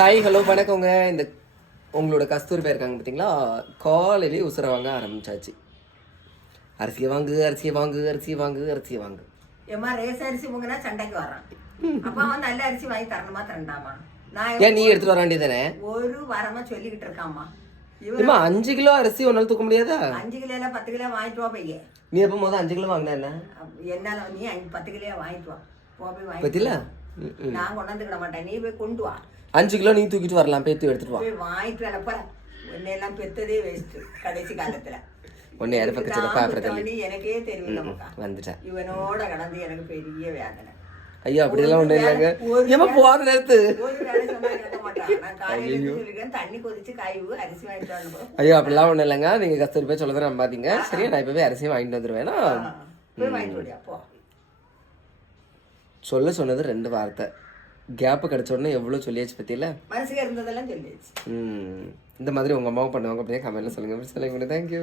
Hi hello வணக்கங்க. இந்த உங்களோட கஸ்தூரி பேர் இருக்காங்க பார்த்தீங்களா, காலையிலேயே உசுர வாங்க ஆரம்பிச்சாச்சு. அரிசியை வாங்கு, அரிசியை வாங்கு, அரிசியை வாங்கு, அரிசியை வாங்கு. ஏமா ரேஸ் அரிசி முங்கினா சண்டைக்கு வரான். அப்பா வந்து நல்ல அரிசி வாங்கி தரணுமா தரண்டாமா? நான் ஏன் நீ எடுத்துட்டு வர வேண்டியதானே? ஒரு வாரமா சொல்லிக்கிட்டு இருக்காம்மா. இவமா 5 கிலோ அரிசி ஒன்னால தூக்க முடியாதா? 5 கிலோ 10 கிலோ வாங்கிட்டு வா பையன். நீ எப்போ முதல் 5 கிலோ வாங்கினா என்ன? என்னால நீ 10 கிலோ வாங்கிட்டு வா. போய் வாங்கிட்டு பத்தில நான் கொண்டாந்துக்கிட மாட்டேன். நீ போய் கொண்டு வா. 5 கிலோ நீ தூக்கிட்டு வரலாம், பேத்து எடுத்துட்டு வா. போய் வாங்கிட்டு வர போற. உன்னையெல்லாம் பெத்ததே வேஸ்ட் கடைசி காலத்துல. ஒன்னு யாரு பக்கத்துல எனக்கே தெரியல வந்துட்டேன். இவனோட கடந்து எனக்கு பெரிய வேதனை. ஐயா அப்படியெல்லாம் ஒண்ணு இல்லைங்க. ஏமா போற நேரத்து ஒரு வேலை சம்பாதிக்க மாட்டான். நான் காலையில இருக்கேன், தண்ணி கொதிச்சு காய்வு அரிசி வாங்கிட்டு வரணும். ஐயோ அப்படிலாம் ஒண்ணு இல்லைங்க. நீங்க கஸ்தூரி போய் சொல்லதான் நம்பாதீங்க. சரியா, நான் இப்பவே அரிசி வாங்கிட்டு வந்துருவேனா? போய் வாங்கிட்டு வரியா போ. சொல்ல சொன்னது 2 வார்த்தை. கேப் கிடைச்ச உடனே எவ்வளவு சொல்லியாச்சு பத்தியில. மனசுக்கு இருந்ததெல்லாம் சொல்லியாச்சு. இந்த மாதிரி உங்க அம்மாவும் பண்ணுவாங்க அப்படியே கமெண்ட்ல சொல்லுங்க. தேங்க்யூ.